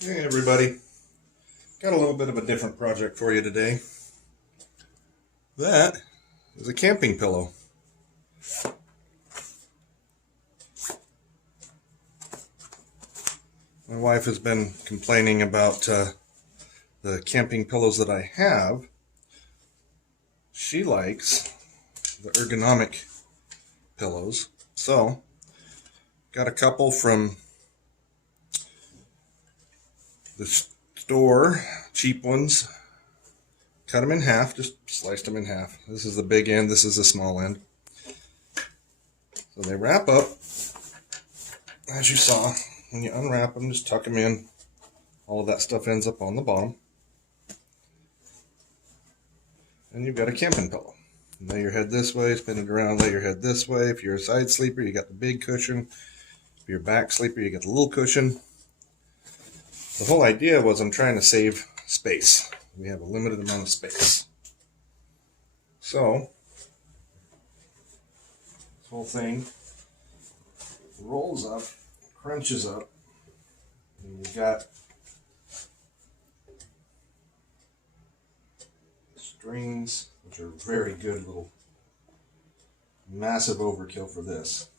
Hey everybody, got a little bit of a different project for you today. That is a camping pillow. My wife has been complaining about the camping pillows that I have. She likes the ergonomic pillows. So, got a couple from the store, cheap ones. Cut them in half, just sliced them in half. This is the big end, this is the small end. So they wrap up, as you saw. When you unwrap them, just tuck them in. All of that stuff ends up on the bottom. And you've got a camping pillow. Lay your head this way, spin it around, lay your head this way. If you're a side sleeper, you got the big cushion. If you're a back sleeper, you got the little cushion. The whole idea was I'm trying to save space. We have a limited amount of space. So, this whole thing rolls up, crunches up, and you've got strings, which are very good little, massive overkill for this.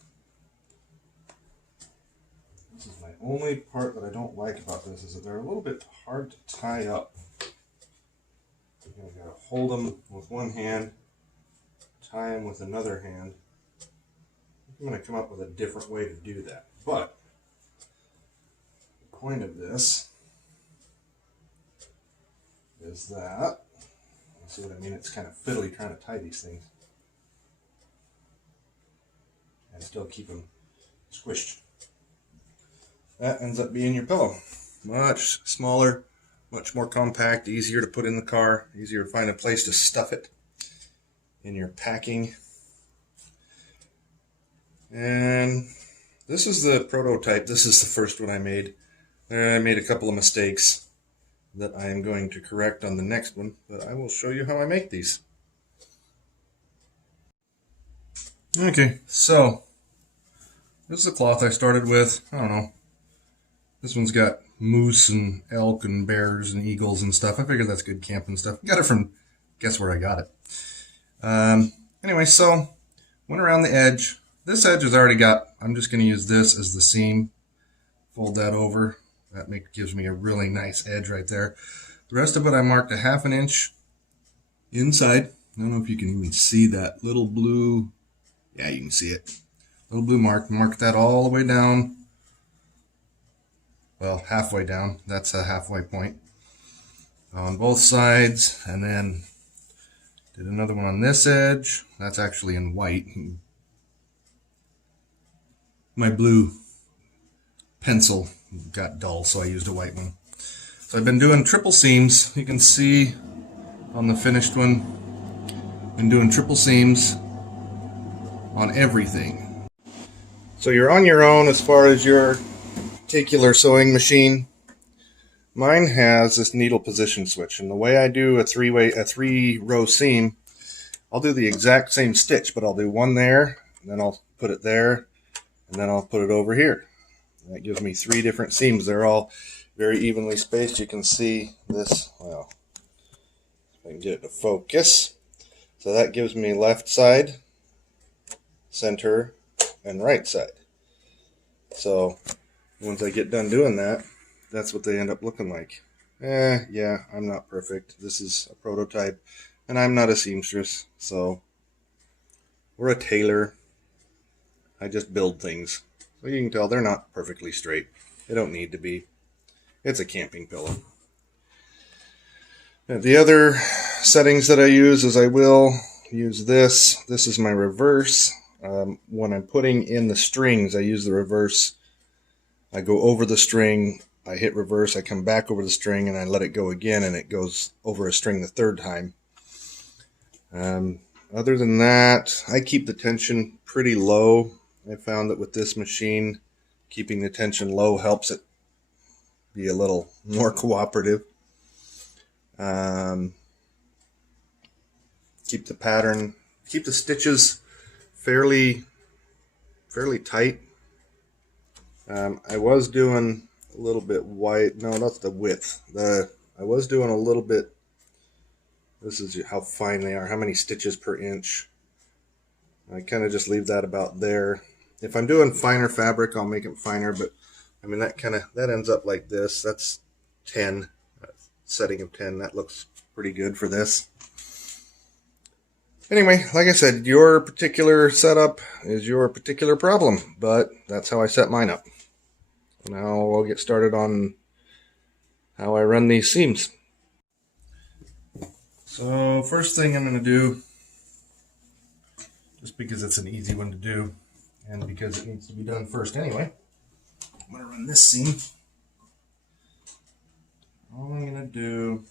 This is my only part that I don't like about this, is that they're a little bit hard to tie up. You've got to hold them with one hand, tie them with another hand. I'm going to come up with a different way to do that. But the point of this is that, you see what I mean? It's kind of fiddly trying to tie these things and still keep them squished. That ends up being your pillow. Much smaller, much more compact, easier to put in the car, easier to find a place to stuff it in your packing. And this is the prototype. This is the first one I made. I made a couple of mistakes that I am going to correct on the next one, but I will show you how I make these. Okay, so this is the cloth I started with. I don't know. This one's got moose and elk and bears and eagles and stuff. I figured that's good camping stuff. Got it from, guess where I got it. Anyway, so went around the edge. This edge is already got, I'm just going to use this as the seam. Fold that over. That gives me a really nice edge right there. The rest of it I marked a 1/2 inch inside. I don't know if you can even see that little blue. Yeah, you can see it. Little blue mark. Mark that all the way down. Well, halfway down. That's a halfway point on both sides. And then did another one on this edge. That's actually in white. My blue pencil got dull, so I used a white one. So I've been doing triple seams. You can see on the finished one, been doing triple seams on everything. So you're on your own as far as your particular sewing machine. Mine has this needle position switch, and the way I do a three row seam, I'll do the exact same stitch, but I'll do one there, and then I'll put it there, and then I'll put it over here. That gives me 3 different seams. They're all very evenly spaced. You can see this, well, if I can get it to focus. So that gives me left side, center, and right side. So once I get done doing that, that's what they end up looking like. Yeah, I'm not perfect. This is a prototype, and I'm not a seamstress, so we're a tailor. I just build things. So you can tell they're not perfectly straight. They don't need to be. It's a camping pillow. Now, the other settings that I use is I will use this. This is my reverse. When I'm putting in the strings, I use the reverse. I go over the string, I hit reverse, I come back over the string, and I let it go again, and it goes over a string the 3rd time. Other than that, I keep the tension pretty low. I found that with this machine, keeping the tension low helps it be a little more cooperative. Keep the pattern, keep the stitches fairly tight. I was doing a little bit wide. No, not the width. I was doing a little bit. This is how fine they are, how many stitches per inch. I kind of just leave that about there. If I'm doing finer fabric, I'll make it finer, but I mean, that ends up like this. That's 10, setting of 10. That looks pretty good for this. Anyway, like I said, your particular setup is your particular problem, but that's how I set mine up. Now we'll get started on how I run these seams. So first thing I'm going to do, just because it's an easy one to do, and because it needs to be done first anyway, I'm going to run this seam. All I'm going to do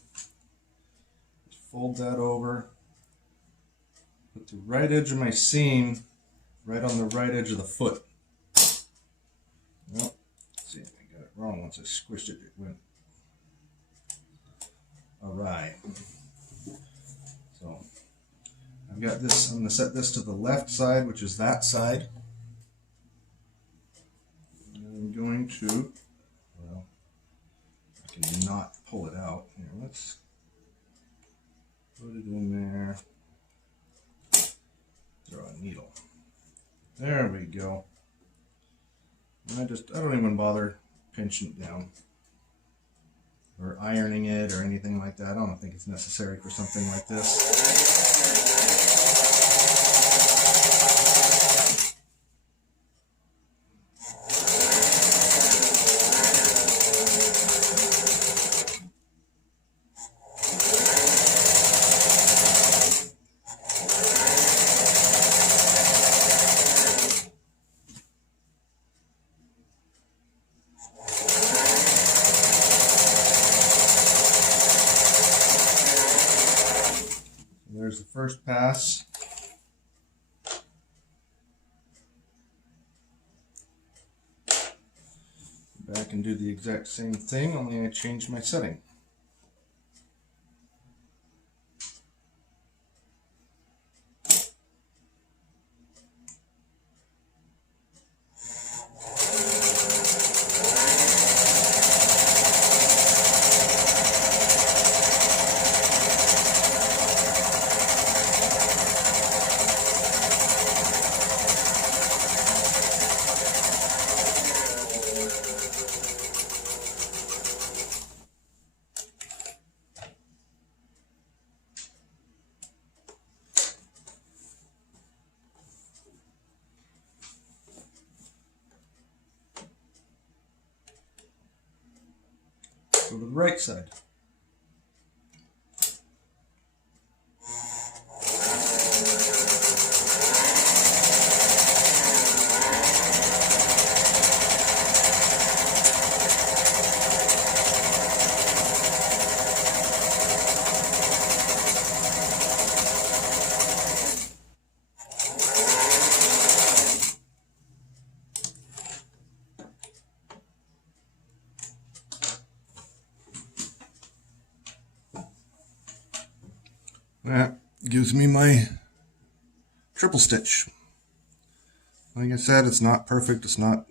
is fold that over, put the right edge of my seam right on the right edge of the foot. Well, let's see if I got it wrong. Once I squished it, it went awry. So I've got this, I'm going to set this to the left side, which is that side. And I'm going to, well, I can not pull it out. Here, let's put it in there. Throw a needle. There we go. And I don't even bother pinching it down or ironing it or anything like that. I don't think it's necessary for something like this. There's the first pass. Back and do the exact same thing, only I changed my setting. Go to the right side. That gives me my triple stitch. Like I said, it's not perfect. It's not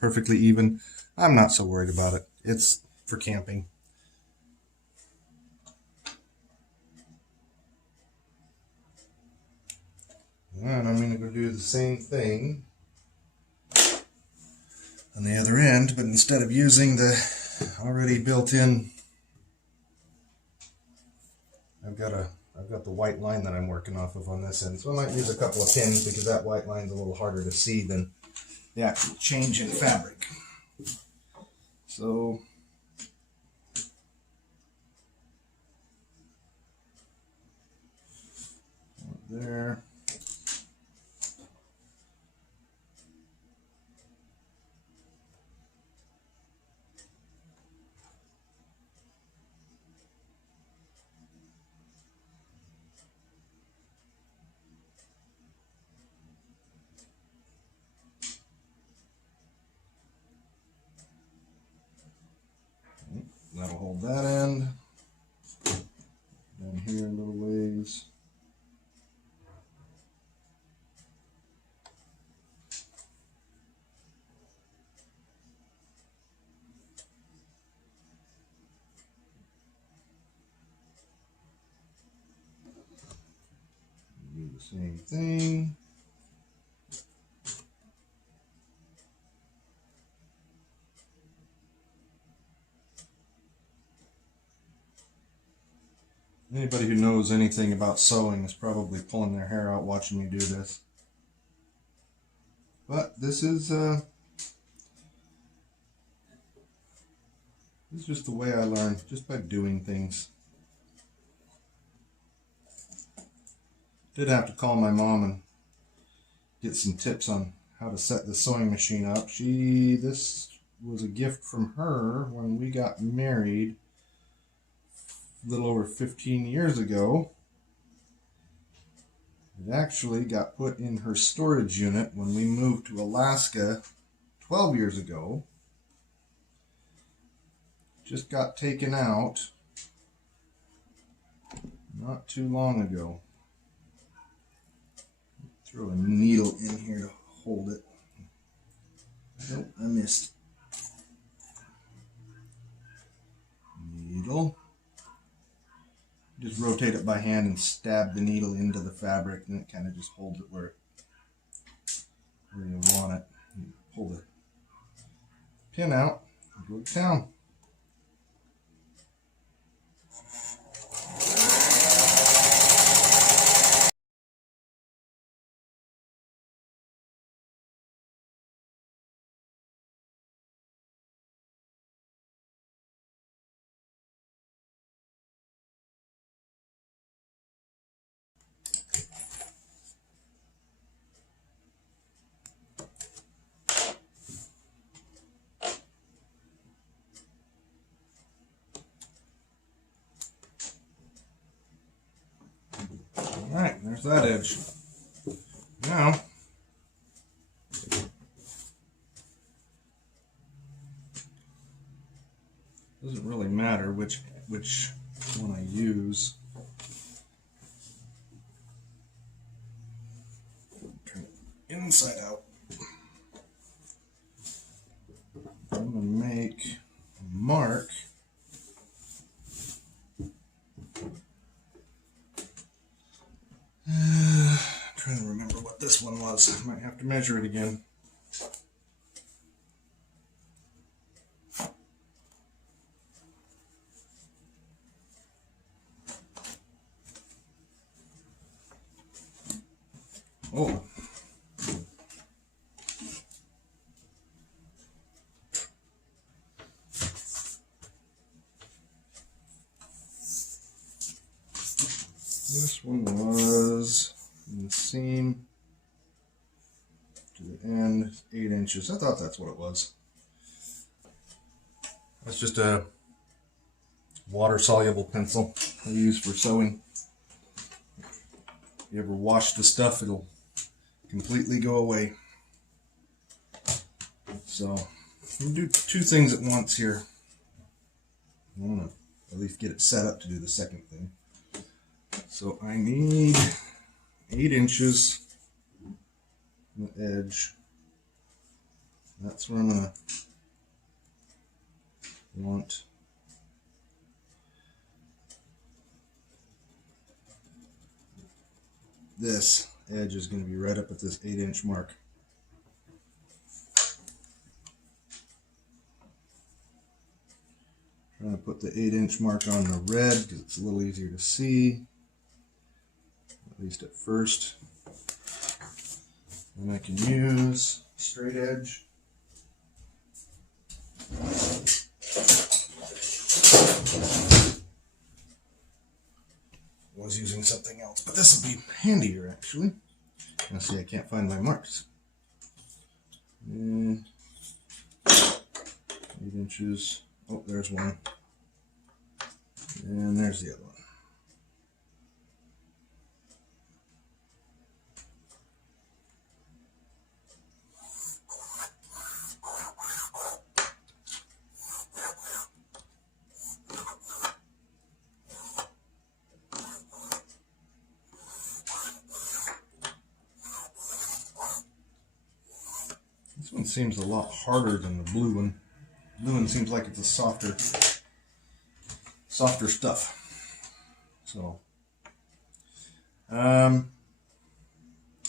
perfectly even. I'm not so worried about it. It's for camping. And I'm going to go do the same thing on the other end, but instead of using the already built-in, I've got the white line that I'm working off of on this end, so I might use a couple of pins because that white line's a little harder to see than the actual change in fabric. So there. That'll hold that end. Down here a little ways. Same thing. Anybody who knows anything about sewing is probably pulling their hair out watching me do this. But this is just the way I learn, just by doing things. Did have to call my mom and get some tips on how to set the sewing machine up. This was a gift from her when we got married a little over 15 years ago. It actually got put in her storage unit when we moved to Alaska 12 years ago. Just got taken out not too long ago. Throw a needle in here to hold it. Nope, I missed. Needle. Just rotate it by hand and stab the needle into the fabric, and it kind of just holds it where you want it. You pull the pin out and go to town. Alright, there's that edge. Now, doesn't really matter which one I use. Turn it inside out. I'm going to make a mark. Trying to remember what this one was. I might have to measure it again. Oh. This one was from the seam to the end, 8 inches. I thought that's what it was. That's just a water-soluble pencil I use for sewing. If you ever wash the stuff, it'll completely go away. So, we'll do 2 things at once here. I want to at least get it set up to do the second thing. So I need 8 inches on the edge. That's where I'm going to want this edge is going to be right up at this 8-inch mark. Trying to put the 8-inch mark on the red because it's a little easier to see, at least at first. And I can use straight edge. I was using something else, but this will be handier actually. Now see, I can't find my marks. And 8 inches. Oh, there's one. And there's the other one. This one seems a lot harder than the blue one. The blue one seems like it's a softer stuff. So,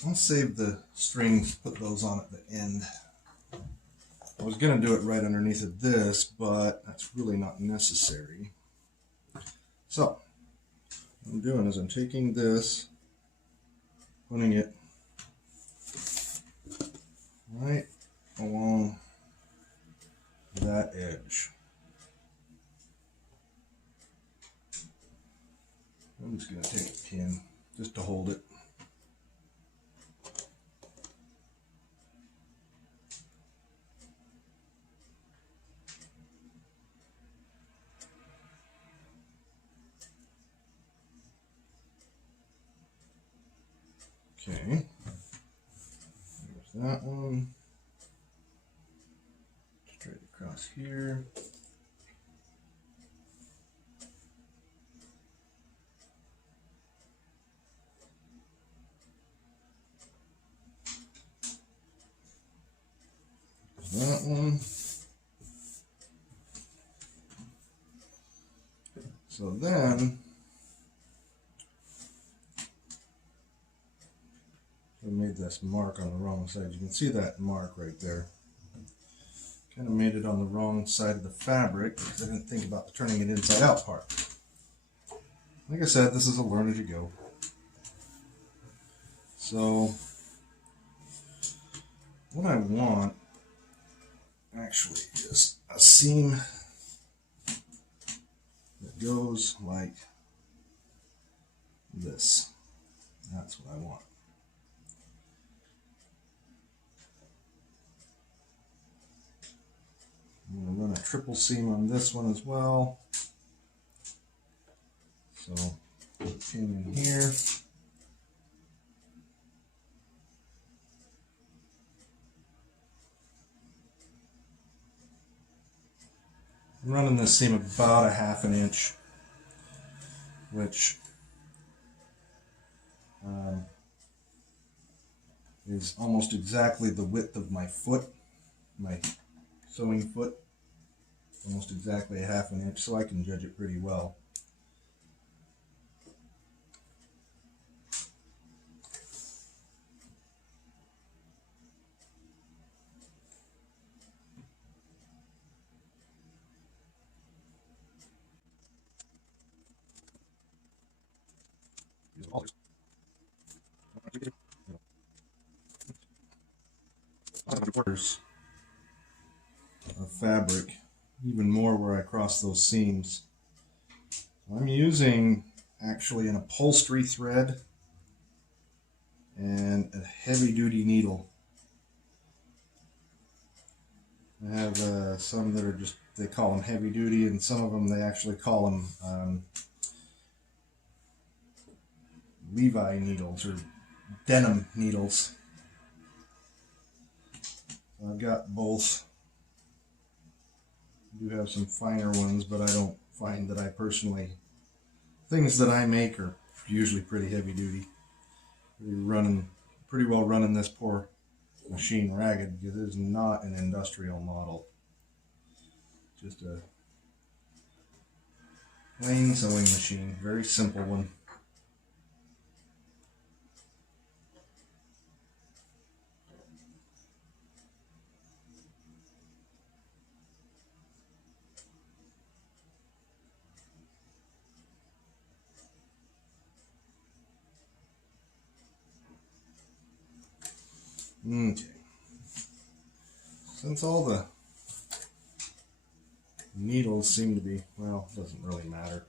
I'll save the strings, put those on at the end. I was going to do it right underneath of this, but that's really not necessary. So, what I'm doing is I'm taking this, putting it right along that edge. I'm just going to take a pin just to hold it. Okay, there's that one. Straight across here. There's that one. So then, I made this mark on the wrong side. You can see that mark right there. Kind of made it on the wrong side of the fabric because I didn't think about the turning it inside out part. Like I said, this is a learn as you go. So, what I want actually is a seam that goes like this. That's what I want. I'm going to run a triple seam on this one as well. So, put a pin in here. I'm running this seam about a 1/2 inch, which is almost exactly the width of my foot, my sewing foot, almost exactly a 1/2 inch, so I can judge it pretty well. Quarters of fabric, even more where I cross those seams. I'm using actually an upholstery thread and a heavy duty needle. I have some that are just, they call them heavy duty, and some of them they actually call them Levi needles or denim needles. So I've got both. I do have some finer ones, but I don't find that I personally, things that I make are usually pretty heavy duty. Pretty well running this poor machine ragged because it is not an industrial model. Just a plain sewing machine, very simple one. Okay. Since all the needles seem to be, well, it doesn't really matter.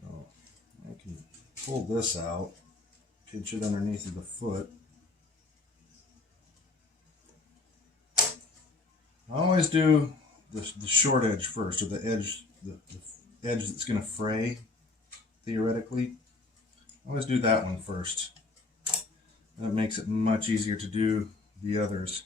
So I can pull this out, pinch it underneath of the foot. I always do the short edge first, or the edge that's going to fray, theoretically. I always do that one first. That makes it much easier to do the others.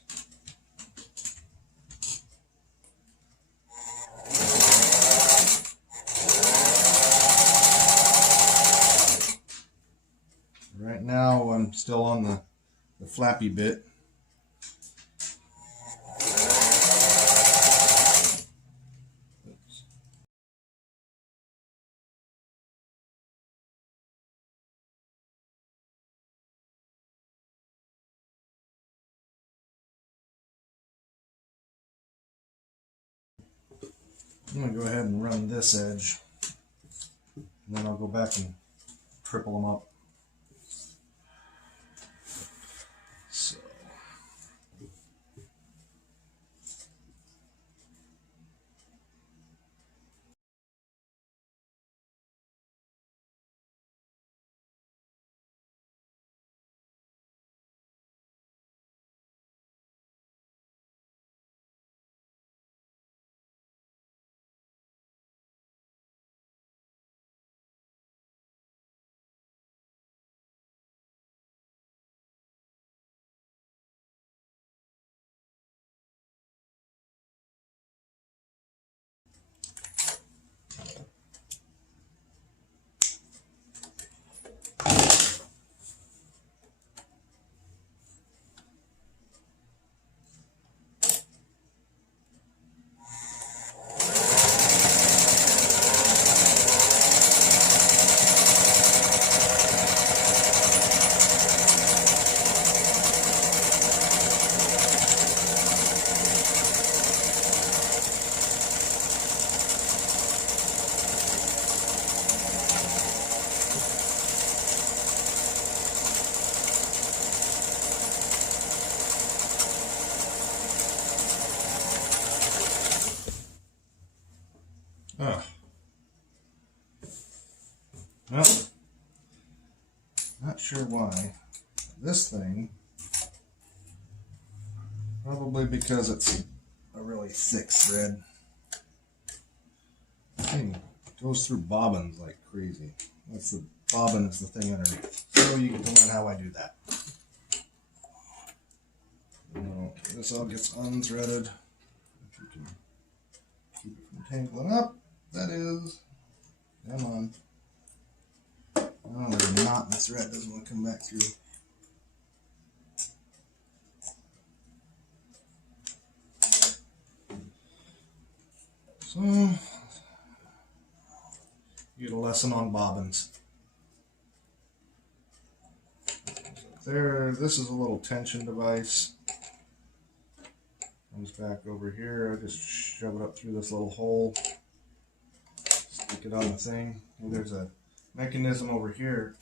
Right now I'm still on the flappy bit. I'm going to go ahead and run this edge, and then I'll go back and triple them up. So. Oh. Well, not sure why. This thing, probably because it's a really thick thread, thing goes through bobbins like crazy. That's the bobbin is the thing underneath. So you can learn how I do that. Now, this all gets unthreaded. If you can keep it from tangling up, that is. Come on. Oh, there's a knot in the thread, doesn't want to come back through. So, you get a lesson on bobbins. There, this is a little tension device. Comes back over here. I just shove it up through this little hole. Stick it on the thing. And there's a mechanism over here,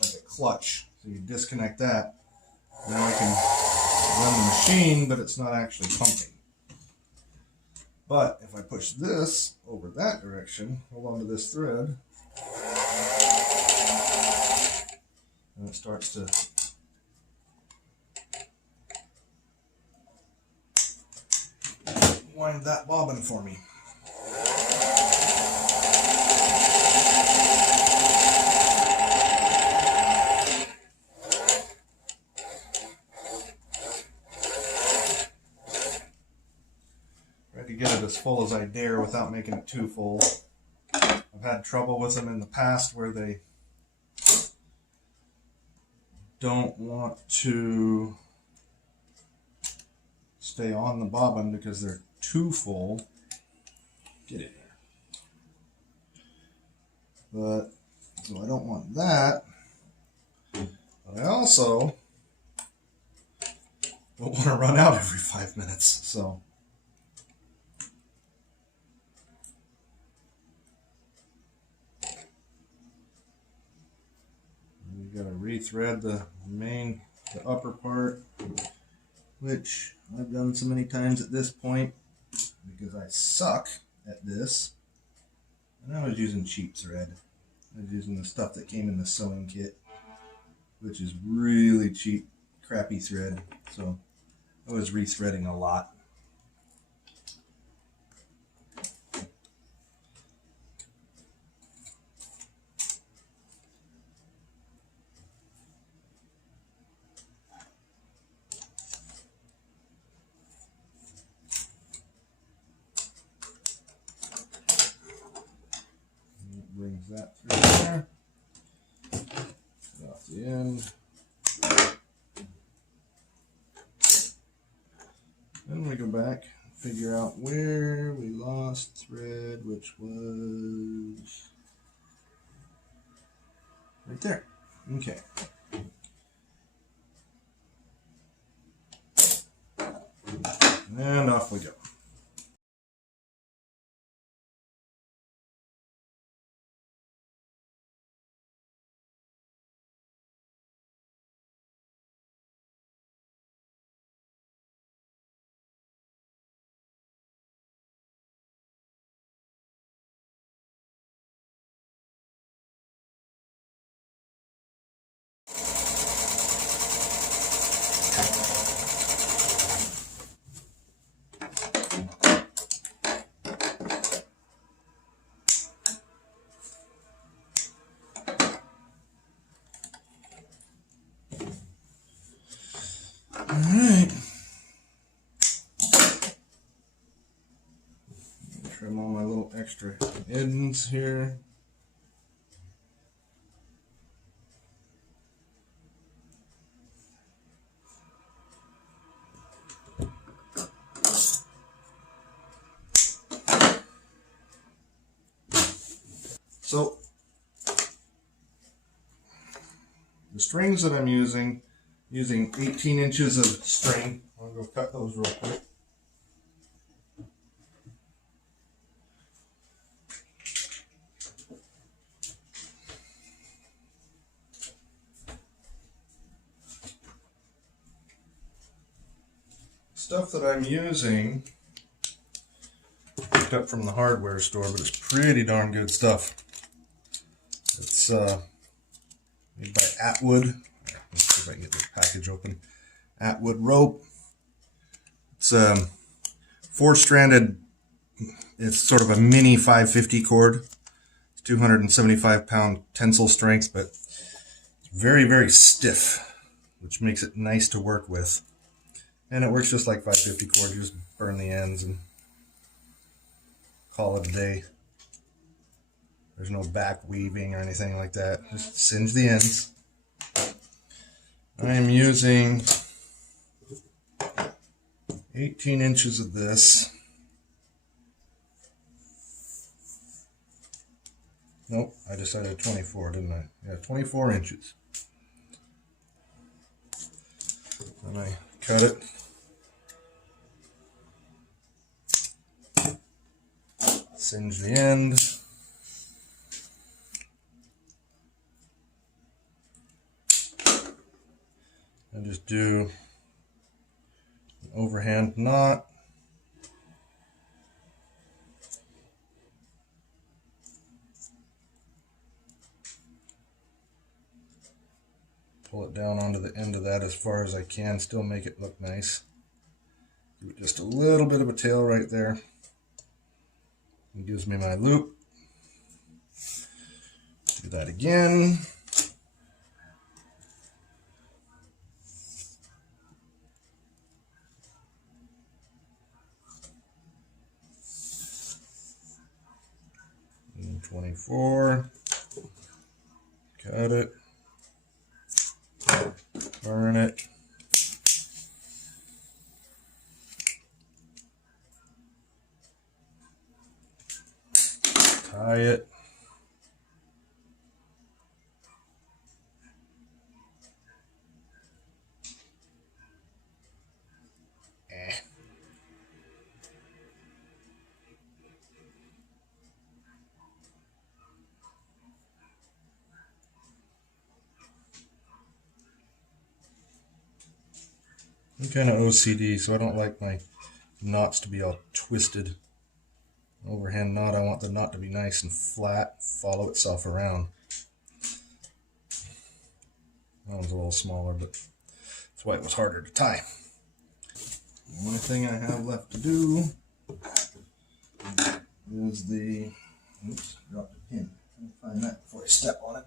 like a clutch. So you disconnect that. Now I can run the machine, but it's not actually pumping. But if I push this over that direction, hold on to this thread, and it starts to wind that bobbin for me. Try to get it as full as I dare without making it too full. I've had trouble with them in the past where they don't want to stay on the bobbin because they're too full. Get in there. But, so I don't want that. But I also don't want to run out every 5 minutes. So, you got to rethread the upper part, which I've done so many times at this point because I suck at this. And I was using cheap thread. I was using the stuff that came in the sewing kit, which is really cheap, crappy thread. So I was rethreading a lot. Brings that through there, off the end. Then we go back, figure out where we lost thread, which was right there. Okay. And off we go. Trim all my little extra ends here. So the strings that I'm using 18 inches of string. I'll go cut those real quick. Stuff that I'm using, picked up from the hardware store, but it's pretty darn good stuff. It's made by Atwood. Let's see if I can get this package open. Atwood rope. It's 4-stranded. It's sort of a mini 550 cord. It's 275-pound tensile strength, but it's very, very stiff, which makes it nice to work with. And it works just like 550 cord. You just burn the ends and call it a day. There's no back weaving or anything like that. Just singe the ends. I am using 18 inches of this. Nope, I decided 24, didn't I? Yeah, 24 inches. And I cut it. Singe the end. And just do an overhand knot. Pull it down onto the end of that as far as I can, still make it look nice. Give it just a little bit of a tail right there. It gives me my loop. Do that again. And 24. Cut it. Burn it. Tie it. I'm kind of OCD, so I don't like my knots to be all twisted. Overhand knot, I want the knot to be nice and flat, follow itself around. That one's a little smaller, but that's why it was harder to tie. The only thing I have left to do is the, oops, dropped a pin. Let me find that before I step on it.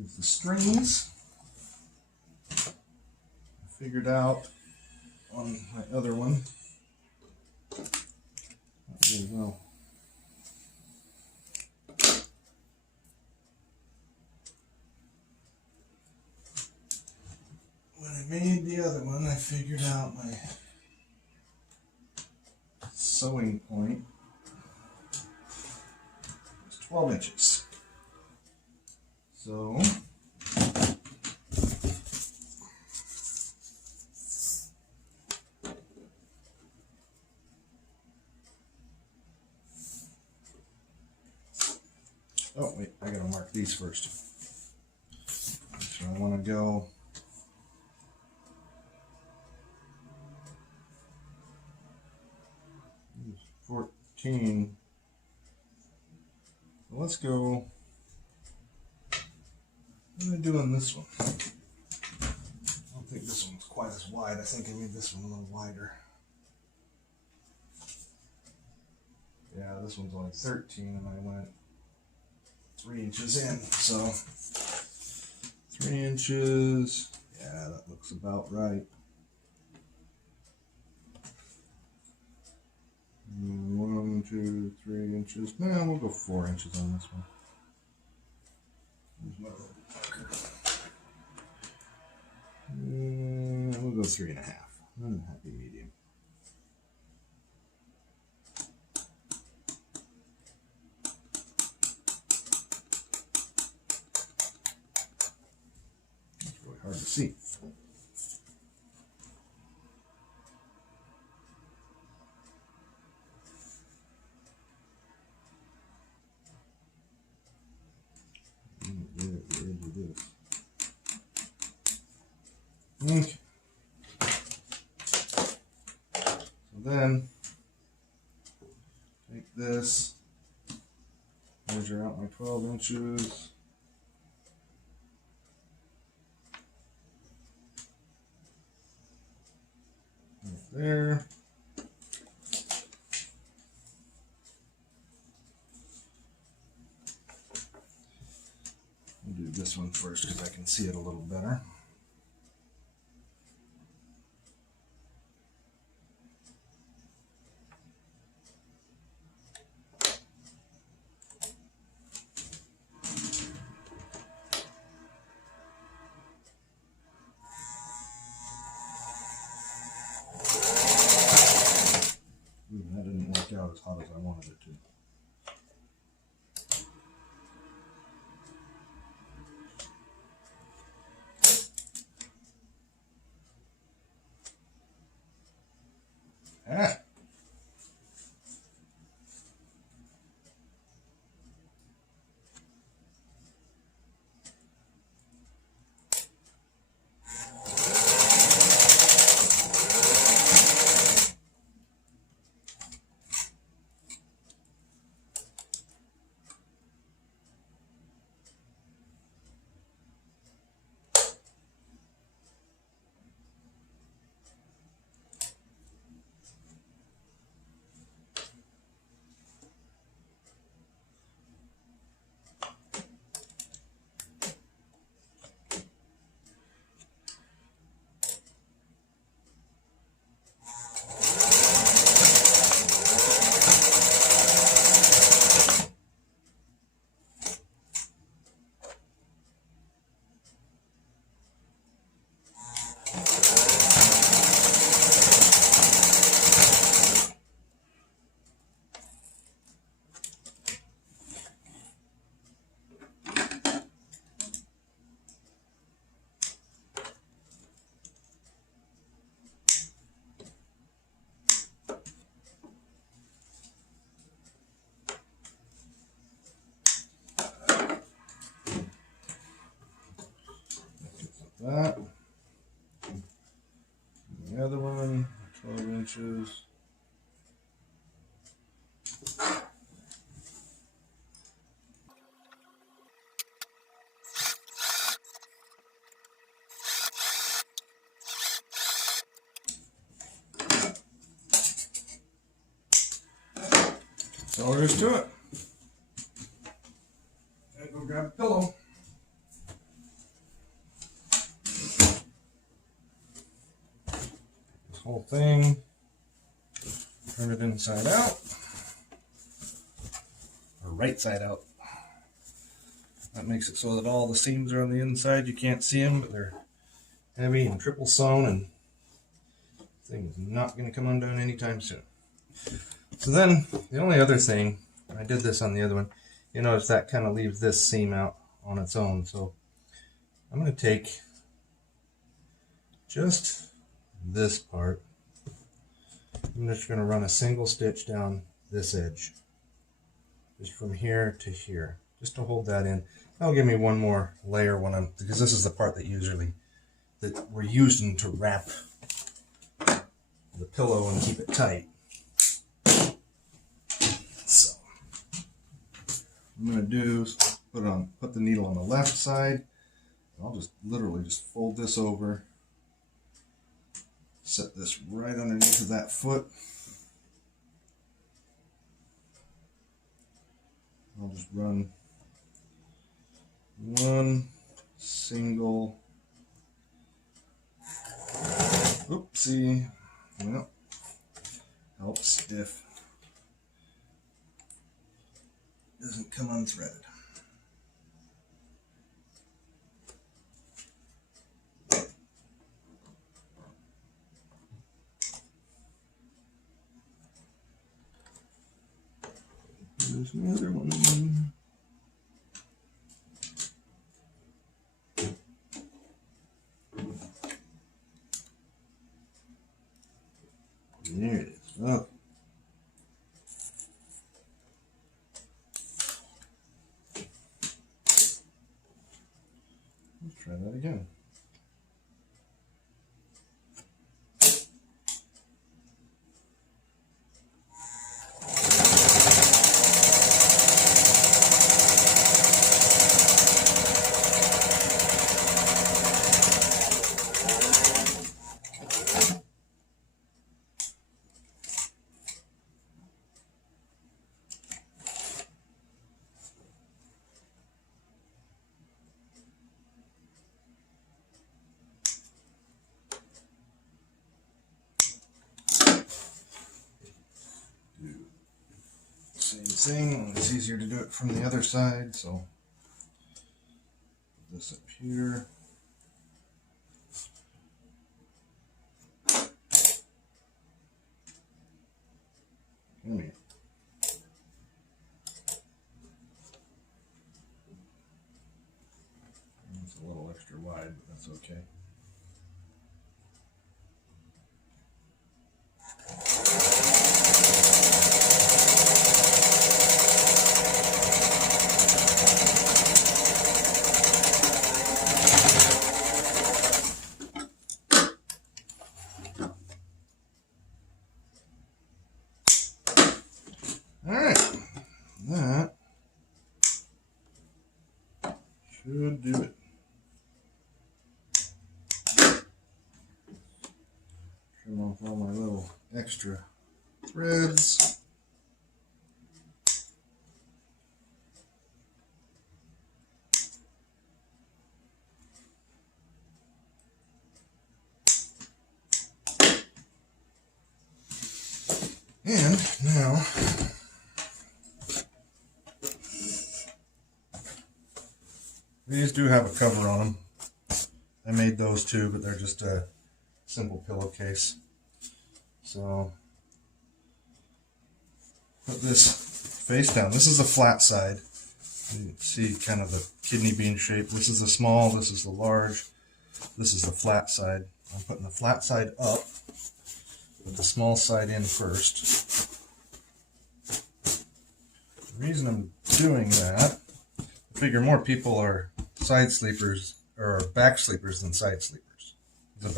Is the strings. I figured out on my other one. There you go. When I made the other one, I figured out my sewing point was 12 inches. So oh wait, I gotta mark these first. So I want to go 14. So let's go. What am I doing this one? I don't think this one's quite as wide. I think I made this one a little wider. Yeah, this one's only 13 and I went 3 inches in. So 3 inches. Yeah, that looks about right. 2, 3 inches. No, we'll go 4 inches on this one. Here's my little marker. We'll go 3.5. Happy medium. It's really hard to see. Okay. So then, take this, measure out my 12 inches. Right there. I'll do this one first because I can see it a little better. That didn't work out as hot as I wanted it to. Ah. That. And the other one, 12 inches. That's all there is to it. Gotta go grab a pillow. This whole thing, turn it inside out, or right side out. That makes it so that all the seams are on the inside. You can't see them, but they're heavy and triple sewn, and the thing is not going to come undone anytime soon. So then, the only other thing, I did this on the other one, you notice that kind of leaves this seam out on its own. So I'm going to take just this part. I'm just going to run a single stitch down this edge, just from here to here, just to hold that in. That'll give me one more layer because this is the part that we're using to wrap the pillow and keep it tight. So I'm going to do put the needle on the left side. I'll just literally just fold this over, set this right underneath of that foot. I'll just run one single, oopsie, well, helps if doesn't come unthreaded. There's another one. There it is. Oh. Let's try that again. Same thing, it's easier to do it from the other side, so put this up here. Come here. It's a little extra wide, but that's okay. Alright, that should do it. Trim off all my little extra threads. And now these do have a cover on them. I made those too, but they're just a simple pillowcase. So put this face down. This is the flat side. You can see kind of the kidney bean shape. This is the small, this is the large, this is the flat side. I'm putting the flat side up, put the small side in first. The reason I'm doing that, I figure more people are side sleepers or back sleepers than side sleepers. The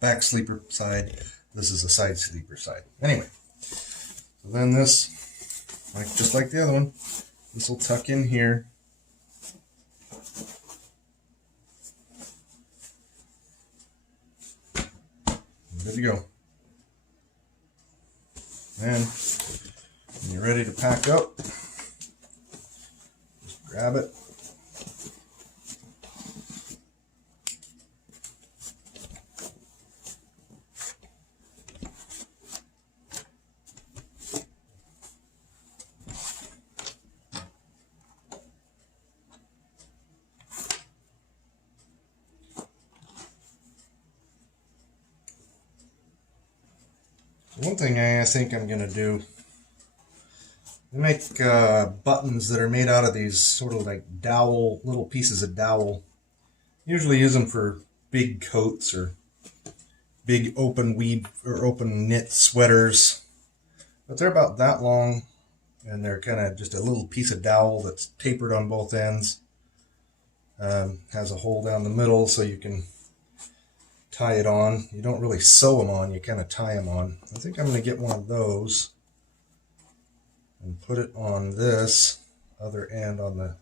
back sleeper side. This is a side sleeper side. Anyway, so then this, just like the other one, this will tuck in here. Good to go. And when you're ready to pack up, just grab it. One thing I think I'm going to do, make buttons that are made out of these sort of like dowel, little pieces of dowel. Usually use them for big coats or big open weave or open knit sweaters. But they're about that long, and they're kind of just a little piece of dowel that's tapered on both ends. Has a hole down the middle so you can tie it on. You don't really sew them on, you kind of tie them on. I think I'm going to get one of those and put it on this other end, on the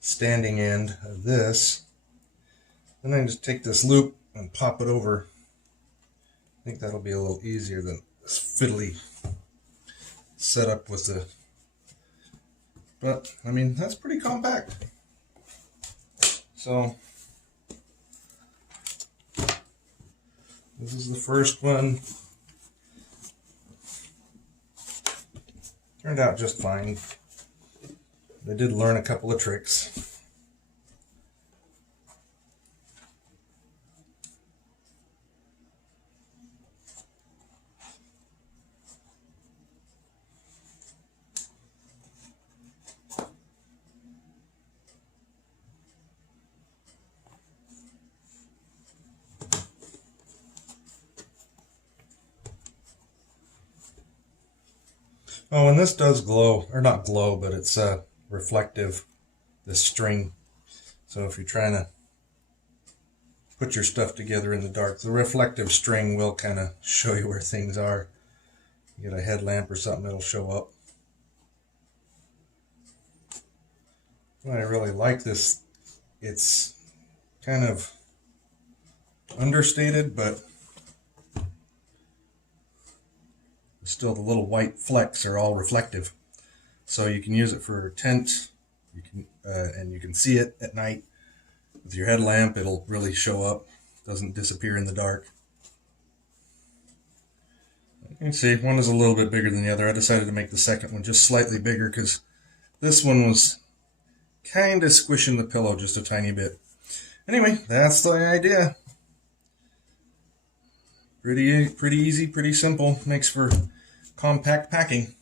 standing end of this. Then I can just take this loop and pop it over. I think that'll be a little easier than this fiddly setup with the, but I mean, that's pretty compact. So this is the first one. Turned out just fine. I did learn a couple of tricks. Oh, and this does glow, or not glow, but it's reflective, this string. So if you're trying to put your stuff together in the dark, the reflective string will kind of show you where things are. You get a headlamp or something, it'll show up. I really like this. It's kind of understated, but still the little white flecks are all reflective. So you can use it for tint, you can and you can see it at night with your headlamp. It'll really show up, doesn't disappear in the dark. You can see one is a little bit bigger than the other. I decided to make the second one just slightly bigger because this one was kind of squishing the pillow just a tiny bit. Anyway, that's the idea. Pretty easy, pretty simple. Makes for compact packing.